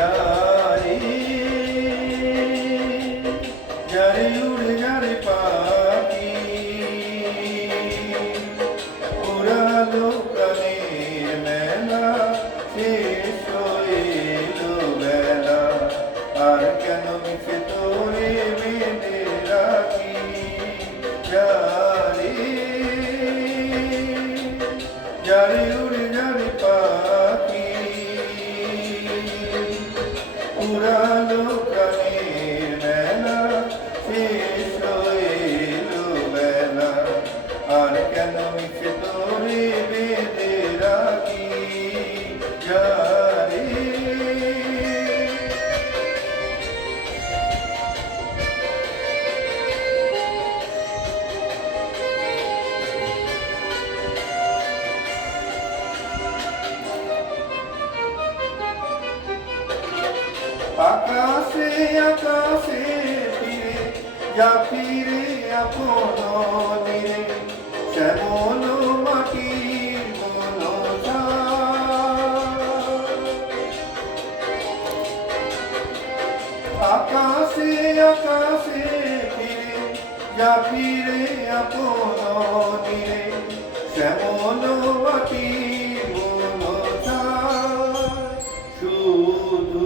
যারে যারে উড়ে যারে পাখি উড়ালো প্রাণের মেলা শেষ হয়ে এলো বেলা আর কেন মিছে তোরে বেঁধে রাখি যারে যারে উড়ে যারে পাখি উড়ালো প্রাণের মেলা শেষ হয়ে এলো বেলা আর কেন মিছে তোরে বেঁধে রাখি যারে আকাশে আকাশে ফিরে যা ফিরে আপন দিনে শ্যামল মাটির মনসা আকাশে আকাশে ফিরে যা ফিরে আপন দিনে শ্যামল মাটির মনসা শুধু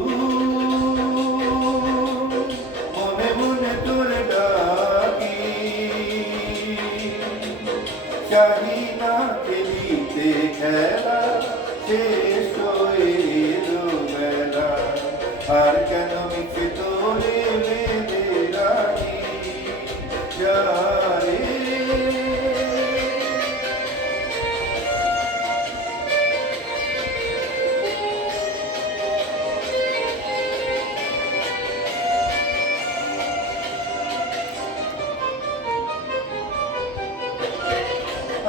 চাহিনা খেলিতে খেলা শেষ হয়ে এলো বেলা আর কেন মিছে তোরে বেঁধে রাখি যারে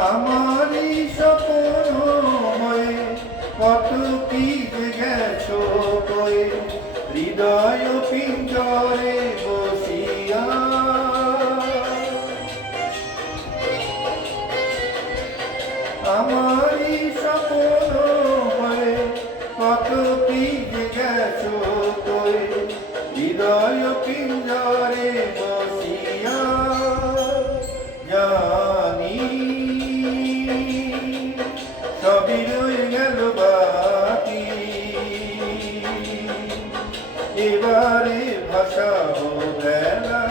আমারই স্বপ্ন হয়ে কত কি যে গেছো বয়ে হৃদয় পিঞ্জরে বসিয়া আমারই স্বপ্ন হয়ে কত কি যে গেছো বয়ে হৃদয় পিঞ্জরে বসিয়া জানি সবই রয়ে গেল বাকি এবারে ভাষাবো বেলা